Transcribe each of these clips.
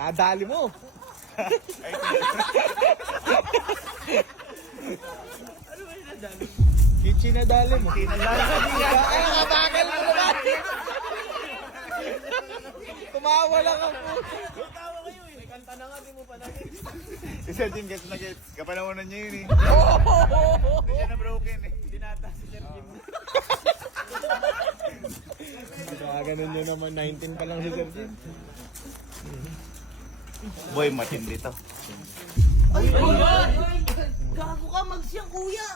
Nadali mo. Kitchen na dali mo. Ay, nakabagal mo naman. Tumawa lang ako. Tawa kayo eh. Kanta na nga, di mo pa natin. Si Sir Jim, gets na gets. Kapanawanan niya yun eh. Hindi siya na broken eh. Dinata si Sir Jim. Ganun nyo naman, 19 pa lang si Sir Jim. Boy, matindi to. Ay! Gago ka, magsiyang kuya!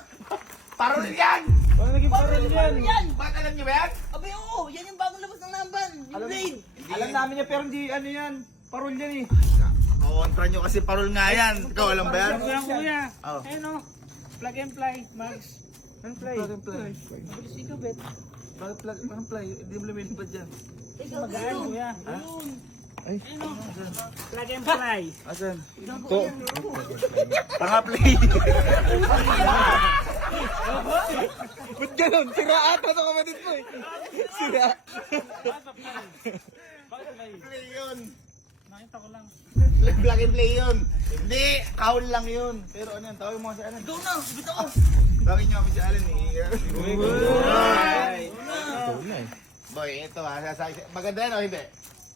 Parol yan! Paano naging parol yan? Yan! Bakit alam niyo ba yan? Abe, oo! Yan yung bagong labas ng Namban! Yung Blade! Alam namin niya pero hindi ano yan. Parol yan eh. Kontra nyo kasi parol nga yan. Ikaw alam ba yan? Kuya. Oh. Ayun o. Plug and play, Max. Anong play? Anong play? Mabilis ikaw, Bet. Bakit play? Anong play? Hindi mo lumilipad dyan. Ikaw, Magaan, kuya. Ayun! Ay, Plug and play. asan? Gago To. yan, bro. Pang-play. Ba't ganun? Sira ata sa kapatid mo eh. Sira. Play yun. Nakita ko lang. Plug and play yun. Hindi, kaul lang yun. Pero ano yan, tawag mo si Alan. Go na! Bit ako! Tawagin niyo kami si Alan eh. Ito na eh. Boy, ito ha, sasabi. Maganda yan o hindi?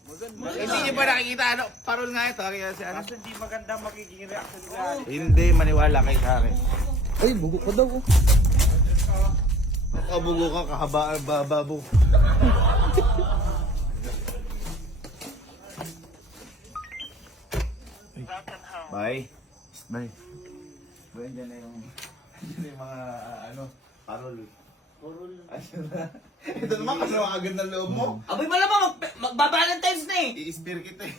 Hindi niyo ba nakikita ano? Parol nga ito, kaya si Alan. Kaso hindi maganda magiging reaction nila. Hindi, maniwala kay sa akin. Ay, bugo ka daw. Oh. Kabugo ka, kahabababo. Bye. Bye. Bye, andyan na yung mga parol. Parol. Ayun na. Ito naman kasi agad ng loob mo. Abay, malamang magba-Valentine's na eh! I-spear kita eh.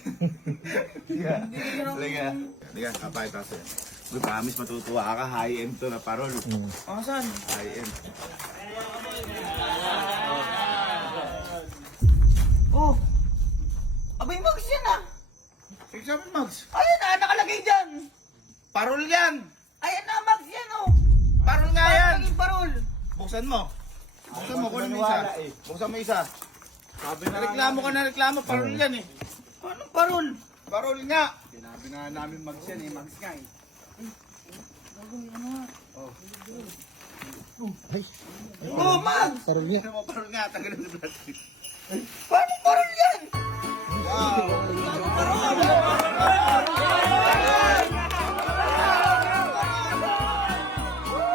Diga. Diga, kapay pa sa'yo. Uy, promise matutuwa ka. High-end to na parol. Asan? High-end. Oh! Abay, Max yan ah! Sige sabi, Mags. Ayan na, nakalagay dyan! Parol yan! Ayan na, Max yan oh! Parol nga Paano yan! naging parol? Buksan mo. Buksan mo, kunin mo isa. Buksan mo isa. Reklamo ka na reklamo, parol yan eh. Paano parol? Parol nga. Sinabi nga namin Mags yan eh. Mags nga eh. Oh, Max! Parol niya. Ano mo, parol nga, tagalin sa plastic. Paano parol yan?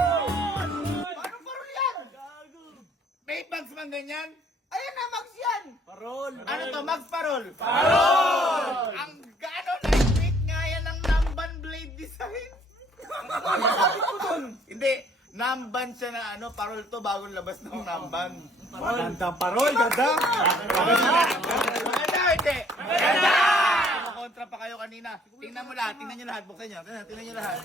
Paano parol yan? May bags man ganyan? Ayan na, Max yan! Ano to, Mags Parol? Parol! Ang gaano lightweight nga yan ng Namban blade design. Hindi, Namban siya na ano, parol to bagong labas ng Namban. Magandang parol, ganda. Maganda, hindi? Maganda! Kontra pa kayo kanina. Tingnan mo lahat, tingnan nyo lahat, buksan nyo. Tingnan nyo lahat.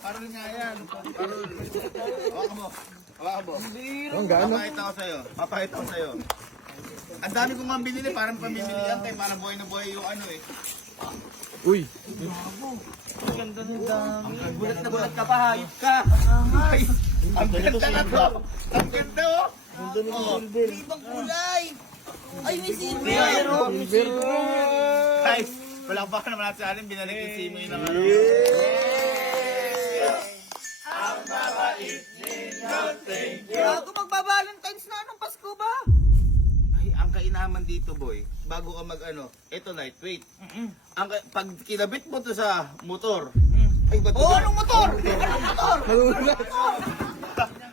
Parol nga yan. Parol. Hawakan mo. Hawakan mo. Ang gaano? Papakita ko sa'yo. Papakita ko sa'yo. Ang dami kong mga binili, parang pamimilian tayo. Parang buhay na buhay yung ano eh. Uy. Ganda ng dami. Bulat na bulat ka pa, hayop ka. Ay, ang ganda na to. Ang ganda oh. Oh. Ibang kulay. Ay, may silver. Guys, wala pa naman natin sa atin. Binalik yung simoy ng ano. Gago, magba-Valentine's na anong Pasko ba? Ay, ang kainaman dito boy, bago ka mag ano, ito lightweight. Pag kinabit mo to sa motor, ay ba't Oh, anong motor? Anong motor?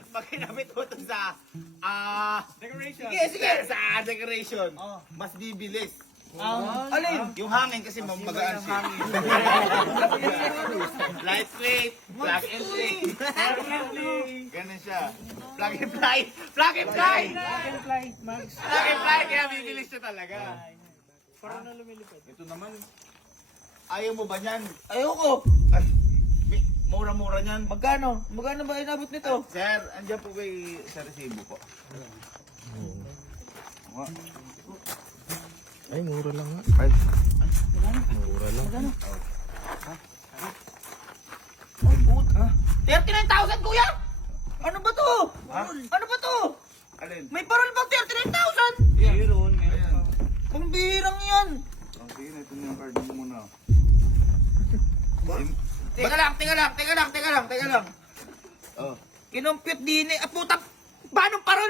pag kinabit mo to sa Decoration. Sige, sige. sa decoration, mas bibilis. Alin? Yung hangin kasi magaan siya. Lightweight, plug and play. Ganun siya. Plug and play. Plug and play. Plug and play, Max. Plug and play, kaya bibilis siya talaga. Parang na lumilipad. Ito naman. Ayaw mo ba niyan? Ayoko. Ay, mura-mura niyan. Magkano? Magkano ba inabot nito? Sir, andyan po kay sa resibo po. Ay, mura lang nga. Ay, Mura lang. Ay, puta. 39,000, kuya! Ano ba to? Ano ba to? alin? May parol bang 39,000? Meron. Ayan. Pambihirang yan. Ang Teka lang. Oh. Kinumpit din eh. Ah, putang, paano parol?